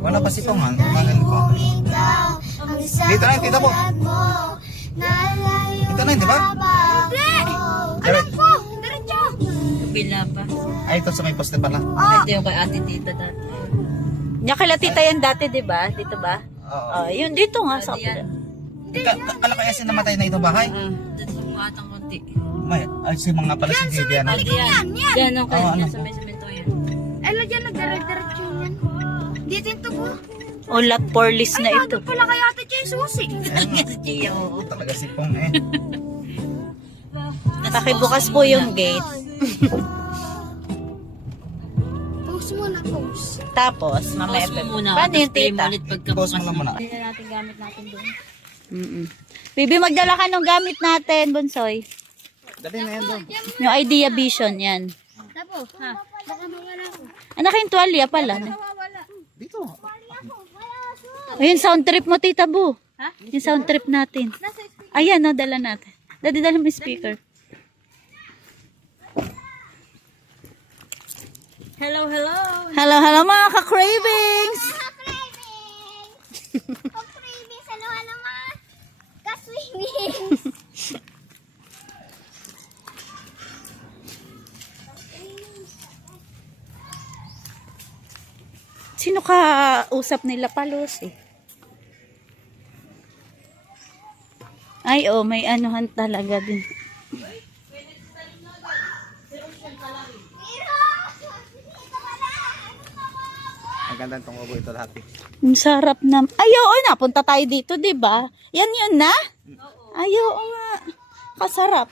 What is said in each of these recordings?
Wala pa si Pong, mahal ko. Dito na, tita po. Dito na, di ba? Hindi! Alam ko! Diretso! Bila pa. Ay, ito sa may poste pala. Ito yung kay ate tita dati. Niya kala tita yan dati, di ba? Dito ba? Oo. Yun, dito nga sa kapila. Kala kaya si namatay na itong bahay? Dito sa buhatang konti. May, ay, si mga pala si Vivian. Yan. Yan ang kaya ano? niya sa may semento yan. Ano dyan, nagdiretso yan. Dito yung tubo. O, lot porlis na ito. Ito pala kay ate Jay susi. Kasi Gia, oo. Talaga si Pong eh. Pakibukas po yung gate. Post muna, post. Tapos, mamaya. Pause mo muna. Paano yung Tapos play mo tita? ulit pagka Pause mo lang muna. Hindi na natin gamit natin doon. Bibi, magdala ka ng gamit natin, Bonsoy. Dali na yan doon. Yung Idea Vision, yan. Tapo, ha? Baka mawala ko. Anak, yung tuwalya pala. Mawala. Dito. Ayun, sound trip mo, Tita Bu. Ha? Yung sound trip natin. Nasa speaker. Ayan, no, dala natin. Dala mo yung speaker. Hello, hello. Hello, mga ka-cravings! Pag-freebies, ano naman? Ka-swimming. Sino ka usap nila palos eh? Ay, may anuhan talaga din. Magandang tungo ito lahat eh. Ang sarap na. Ay, oo na. Punta tayo dito, di ba? Yan yun na? Ay, oo nga. Kasarap.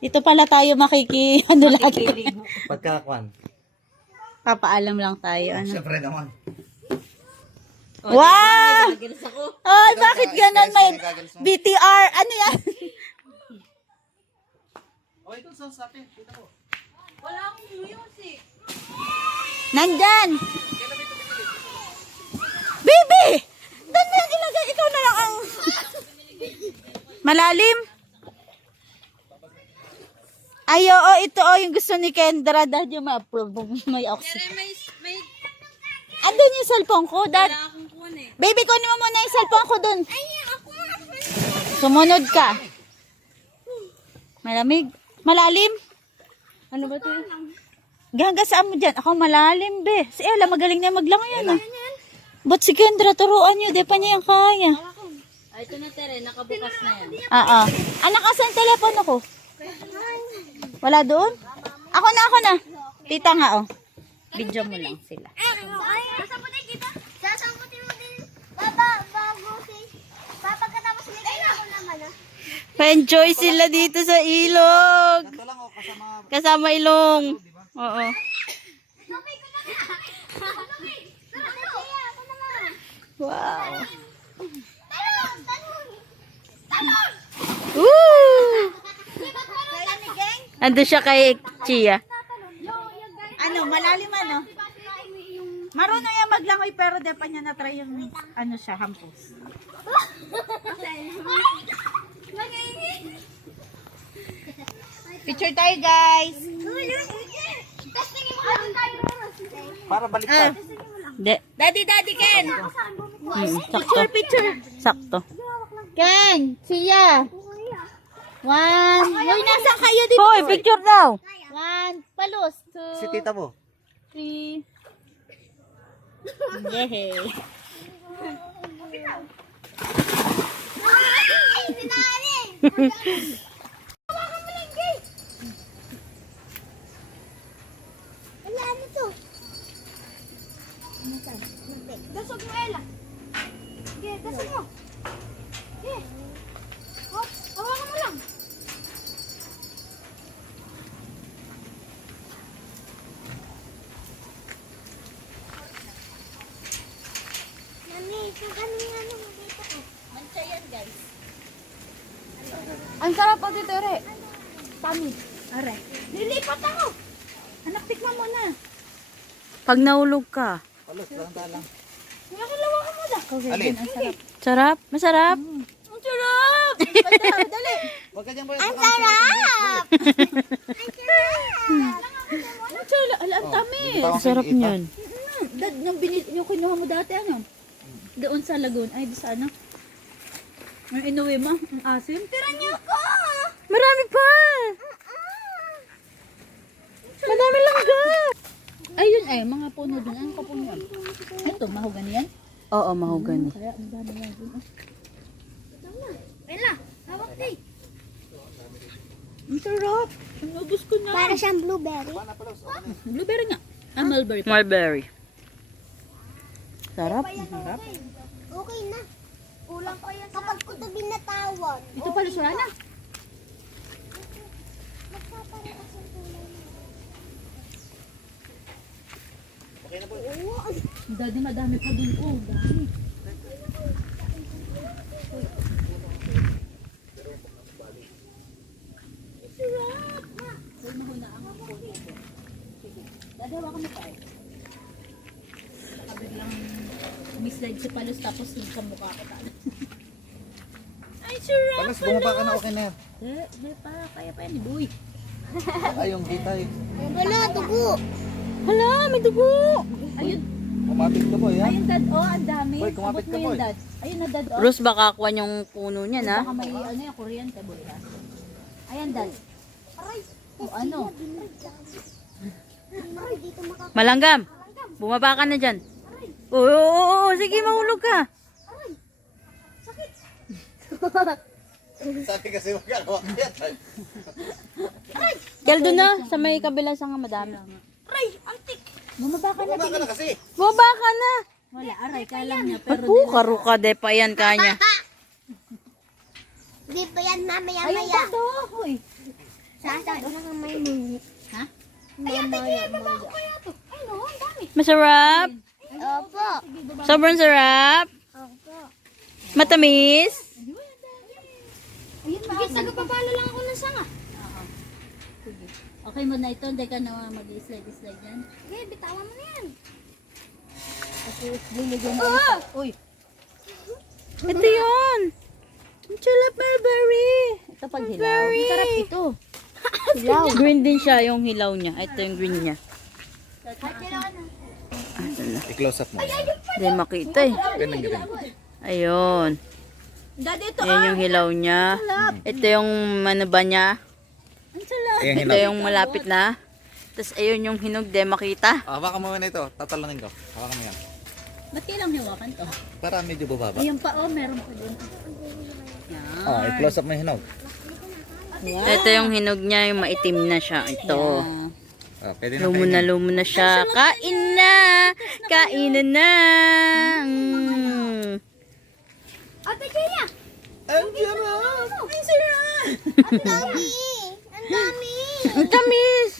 Dito pala tayo ano lagi. Pagkakwan. Papaalam lang tayo. Ano? Siyempre naman. Wow! Galis ako. Ay, bakit ganon? May BTR. Ano yan? Oh, ito sa atin. Dito po. Wala akong music. Nandyan! Baby! Doon mo yan ilagay. Ikaw na lang ang... Malalim? Ay, oo. Ito yung gusto ni Kendra. Dahil yung may oxygen. May Andun yung cellphone ko. Dad. wala akong kuwan eh. Baby, kunin mo muna yung cellphone ko dun. Sumunod ka. Malamig. Malalim. Ano ba ito? Gagasaan mo dyan. Ako malalim, be. Si Ella, magaling na maglangoy yan. Ba't si Kendra, turuan nyo. Di pa niya yan kaya. Ay, ito na tere. Nakabukas na yan. Anak, asan telepono ko? Wala doon? Ako na. Tita nga, oh. Video mo lang sila. Sasamputin kita. Sasamputin mo din. Bago si... Pagkatapos nito ako naman, ah. Pa-enjoy sila dito sa ilog. Ito lang oh, kasama. Kasama ilong. Oo. Sabay ko na nga. Sabay. Ako naman. Wow. Talon! Woo! Kailan ni Geng? Ando siya kay Chia. Yung guys. Ano, malalim ano? Marunong yan maglangoy pero di pa niya na-try yung ano siya, hampos. Picture tayo, guys. Testingin mo lang tayo. Para baliktad. Daddy Ken. Picture. Sakto. Ken, Chia. One. Hoy, nasa kayo dito? Hoy, picture daw. One, palos. Si Two, tita mo. three. Yehey. Ay, sinali! Hawakan mo lang, Gay! Wala, ano to? Dasog mo, Ella. Gay, dasog mo. Gay. Hop, hawakan mo lang. Mami, kami ano mo dito ko. Mancha yan, guys. Ang sarap po dito, Re. Pami. Are. Nilipat ako. Anak, tikman mo na. Pag naulog ka. Palos, lang. Nakalawakan mo na. Alin? Sarap? Masarap? Ang sarap! Dali! Huwag ka dyan boy. Ang sarap! Ang sarap! Ang sarap. Ang tamis. Ang Ang sarap niyan. Dad, yung kinuha mo dati, ano? Doon sa lagoon. Ay, doon sa ano? Ang inuwi mo, ang asim. Tira niyo ako! Marami pa! Madami lang ga! Ayun ay, mga puno dun. Anong kapuno yan? Ito, mahogani yan? Oo, mahogani. Kaya ang dami lang dun. Ella, hawak di. Ang sarap! Inubos ko na. Para siyang blueberry. Blueberry nga. Ah, mulberry. Mulberry. Sarap. Sarap. Okay na. Kulang pa yan. Kapag ko ito binatawan. Ito pala sura na. Magpaparekas ang kulay na. Daddy, madami pa dun. Oh, dami. Sarap! Huwag mahuna ang puno ko. Sige. Daddy, hawakan mo pa eh. Baka biglang umislide sa palos tapos yung sa mukha ko talo. Ay, sarap! Palas, bumaba ka na, okay na yan. Hindi pa. Kaya pa yan. Boy. Ay, yung kita eh. Wala, dugo. Hala, may dugo! Ayun. Kumapit ka boy, ha? Ayun, dad. Oh, ang dami. Boy, kumapit Abot ka, mo yun, boy. dad. Ayun na, dad. Oh. Rose, baka kuha yung puno niya, na? Baka may ano yung kuryente, boy. Ha? Ayan, dad. O ano? Aray, dito makaka... Malanggam! Bumaba ka na dyan. Oo, sige, mahulog ka. Sabi kasi huwag ka kumakit. Kel, doon na. Sa may kabilang sanga madami. Aray, antik. Bumaba ka na. Bumaba ka na kasi. Bumaba ka na. Wala, aray, kalam niya. Pero Karuka de pa yan kanya. Di ba yan ayun, mamaya-maya? dad. Oh, hoy. Sasado na kang may munit. Ha? Mamaya-maya. Ay, no, ang dami. Masarap. Opo. Sobrang sarap. Opo. Matamis. Ayun, Sige, sagapabalo lang ako ng sanga. Oo. Sige. Okay mo na ito. Hindi ka na mag-slide-slide yan. Okay, bitawan mo na yan. Tapos, liligyan mo. Uy. Ito yun. Jalap mulberry. Ito pag hilaw. Masarap ito. Hilaw. Green din siya yung hilaw niya. Ito yung green niya. I-close up mo. Hindi makita eh. Ganun ganun. Ayun. Dad, ito. Ayan yung hilaw niya. Ito yung ano ba niya. Ang sarap. Ayan, Ito hinog. yung malapit na. Tapos ayun yung hinog. Di makita. Hawakan mo muna ito. Tatalanin ko. Hawakan mo yan. Ba't kailang hiwakan to? Para medyo bababa. Ayan pa, oh, meron pa din. Yan. Oh, i-close up mo yung hinog. Ito yung hinog niya. Yung maitim na siya. Ito. Oh, pwede na kainin. Lumo na siya. Kain na! Kainan na! Mm. Ate Kaya! Ang sarap! Ang sarap! Ang dami! Ang dami! Ang tamis!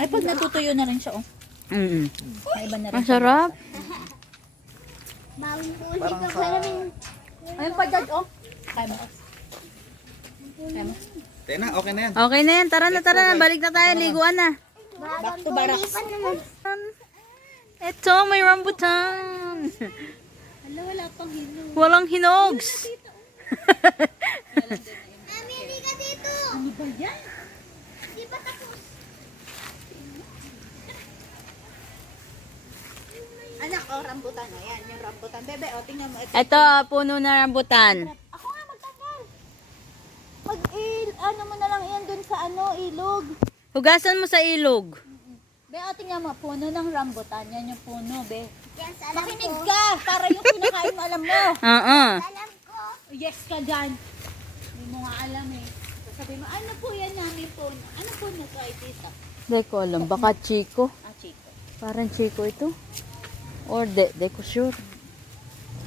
Ay, pag natutuyo na rin siya, oh. Mm. May iba na rin. Ang sarap. Bawang po Parang dito sa... pa rin. Ayun pa, dad, oh. Kaya mo. Kaya mo. Tayo na, okay na yan. Okay na yan. Tara na. Balik na tayo. Liguan na. Back to barracks. naman. Ito, may rambutan. Hala, wala pang hinog. Walang hinogs. Mami, hindi ka dito! Ano ba yan? Di ba tapos? Anak, oh, rambutan. Oh, yan, yung rambutan. Bebe, oh, tingnan mo. Ito, puno na rambutan. Ako nga, magtanggal. Ano mo na lang yan dun sa ilog. Hugasan mo sa ilog. Be, oh, tingnan mo, puno ng rambutan. Yan yung puno, be. Yes, alam Makinig ko. ka, para yung kinakain mo, alam mo. Oo. Alam ko. Yes ka dyan. Hindi mo nga alam eh. Sabi mo, ano po yan namin po? Ano po na to ay tita? Hindi ko alam. Baka Chico. Ah, Chico. Parang Chico ito. Or de ko sure.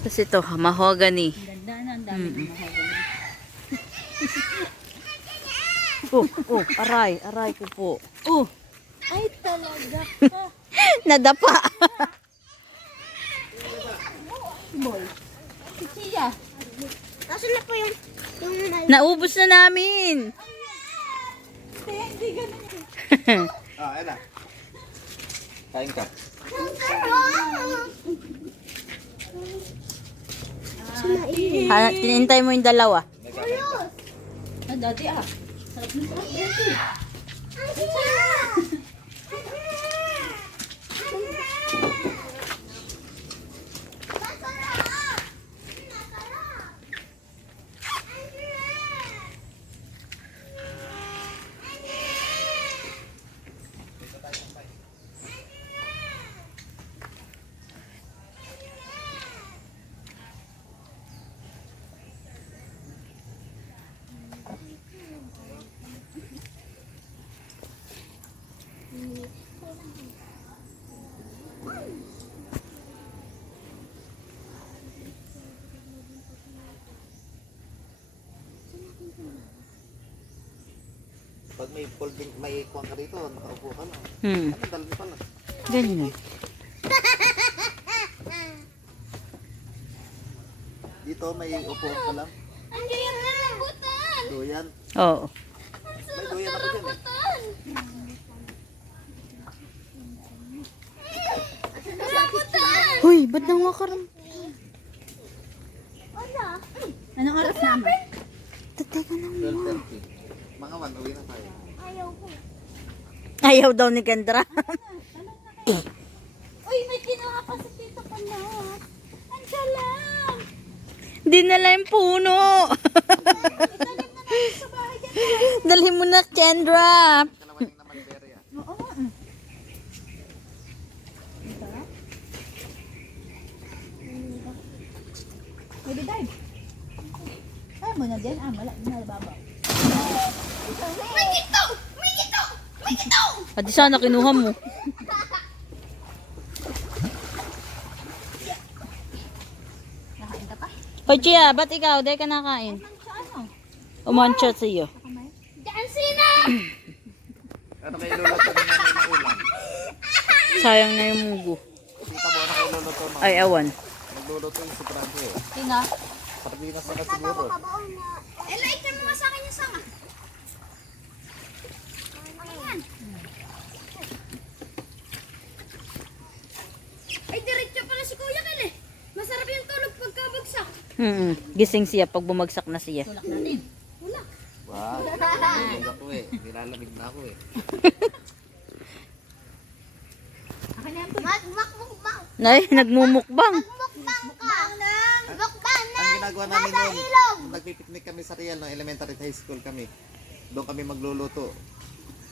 Tapos ito, mahogany. Ang ganda na, ang dami ng mahogany. Aray ko po. Ay, talaga ka. Nadapa. Boy. Si Chia. Nasaan na po yun? Yung Naubos na namin. Hindi ganun. Ah, ayun na. Kain ka. Tinintay mo yung dalawa. Nagkakain ka. Ah, dati ah. Sarap na sarap. Dati. Pag may folding, may kuwang ka dito, nakaupo ka lang. Hmm. Ano, dalawa pala. Ganyan. Dito may upo ka lang. Andiyan yung lambutan. Duyan. Oo. May duyan ako dyan eh. Lambutan. Hoy, ba't nangakaram? Wala. Anong oras naman? Teka na. 12:30. Mga 1, uwi na tayo. Ayaw ko. Ayaw daw ni Kendra. Uy, may kinuha pa si Tito Panas. Andiyan lang. Hindi na lang yung puno. Dali mo na, Kendra. Kalawaning naman berry ah. Oo. Maybe dive. Ay mo na dyan. Wala. Nalababaw. May dito! May dito! May dito! Adi sana kinuha mo. Nakain ka pa? Hoy, Chia, ba't ikaw? Di ka nakain. Sa ano? Umanchot sa iyo. Kamay? Diyan sina! Ano may luluto na namin na ulam? Sayang na yung mugo. Tita mo, ano kayo luluto na? Ay, awan. Nagluluto yung si Franco eh. Sino? Sardinas na siguro. Ela, ikan mo nga sa akin yung sanga. Ayan. Ay, diretso pala si Kuya Kel eh. Masarap yung tulog pagkabagsak. Gising siya pag bumagsak na siya. Tulak natin. Wala. Wow, nilalamig ako eh. Nilalamig na ako eh. Akin na yan. Magmukbang. Nay, nagmumukbang. Mukbang ka. Mukbang na. Ang ginagawa namin noon, ilog. nagpipiknik kami sa Real, no? Elementary at high school kami. Doon kami magluluto.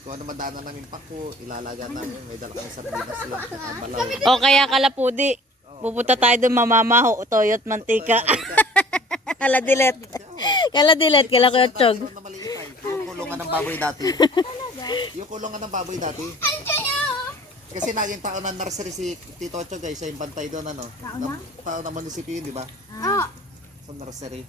Kung ano madaanan namin pako, ilalaga namin. May dala kami sardinas lang. Ang balaw. O kaya kalapudi. Pupunta tayo doon mamamaho, toyot, mantika. Kaladilet. Kaladilet, kala Kuya Chog. Na maliit ay, yung kulungan ng baboy dati. Yung kulungan ng baboy dati. Andiyan yun. Kasi naging tao ng nursery si Tito Chog, guys. Siya yung bantay doon, ano? Tao ng munisipyo yun, di ba? Oh. Sa nursery.